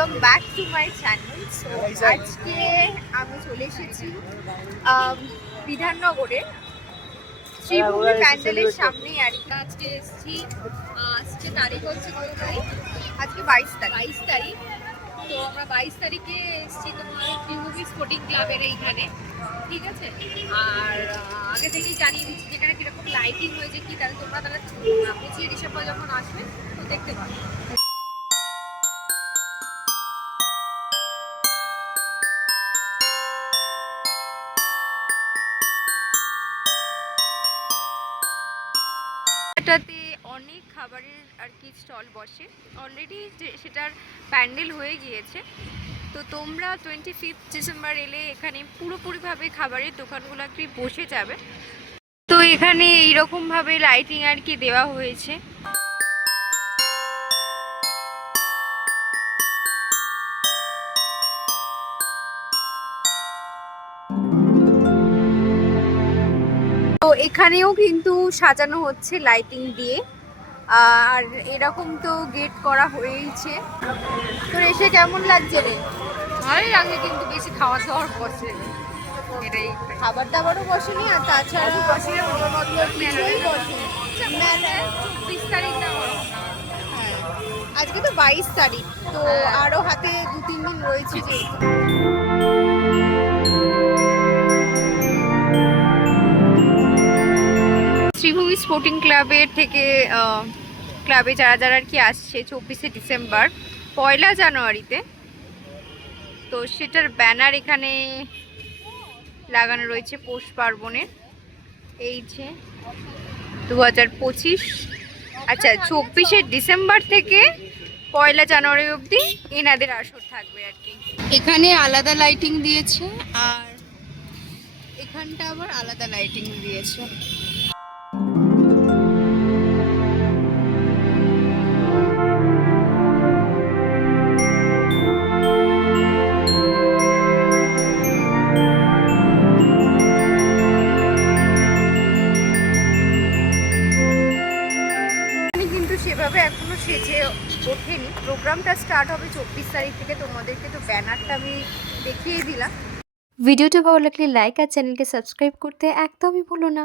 Welcome back to my channel. So আজকে আমি চলে এসেছি বিধাননগরে শ্রীভূমি প্যান্ডেলের সামনেই আর কি। আজকে এসেছি, আজকে তারিখ হচ্ছে কত তারিখ? আজকে 22 তারিখ। তো আমরা 22 তারিখে এসেছি তোমার শ্রীভূমি স্পোর্টিং ক্লাবের এইখানে, ঠিক আছে। আর আগে থেকেই জানিয়ে দিচ্ছি যেখানে কিরকম লাইটিং হয়েছে কি, তাহলে তোমরা 25 ডিসেম্বর যখন আসবে তো দেখতে পাবে। এটাতে অনেক খাবারের আর কি স্টল বসে, অলরেডি সেটার প্যান্ডেল হয়ে গিয়েছে। তো তোমরা 25 ডিসেম্বর এলে এখানে পুরোপুরিভাবে খাবারের দোকানগুলো আর কি বসে যাবে। তো এখানে এইরকমভাবে লাইটিং আর কি দেওয়া হয়েছে। তো এখানেও কিন্তু সাজানো হচ্ছে লাইটিং দিয়ে, আর এরকম তো গেট করা হয়েইছে। তোর এসে কেমন লাগছে রে? ভালোই লাগছে, কিন্তু বেশি খাওয়া দাওয়ার বসে এটাই। খাবার দাবারও বসেনি, আর তাছাড়া কিছুই বসেনি। 24 তারিখ না হ্যাঁ, আজকে তো 22 তারিখ, তো আরো হাতে 2-3 দিন রয়েছে। যে শ্রীভূমি স্পোর্টিং ক্লাবের থেকে ক্লাবে যারা যারা আর কি আসছে 24শে ডিসেম্বর 1 জানুয়ারিতে, তো সেটার ব্যানার এখানে লাগানো রয়েছে পৌষ পার্বণের। এই যে 2025, আচ্ছা 24শে ডিসেম্বর থেকে 1 জানুয়ারি অবধি এনাদের আসর থাকবে আর কি। এখানে আলাদা লাইটিং দিয়েছে, আর এখানটা আবার আলাদা লাইটিং দিয়েছে। সেভাবে এখনো সেজে ওঠেনি। প্রোগ্রামটা স্টার্ট হবে 24 তারিখ থেকে। তোমাদেরকে তো ব্যানারটা আমি দেখিয়ে দিলাম। ভিডিওটা ভালো লাগলে লাইক আর চ্যানেলকে সাবস্ক্রাইব করতে একদমই ভুলো না।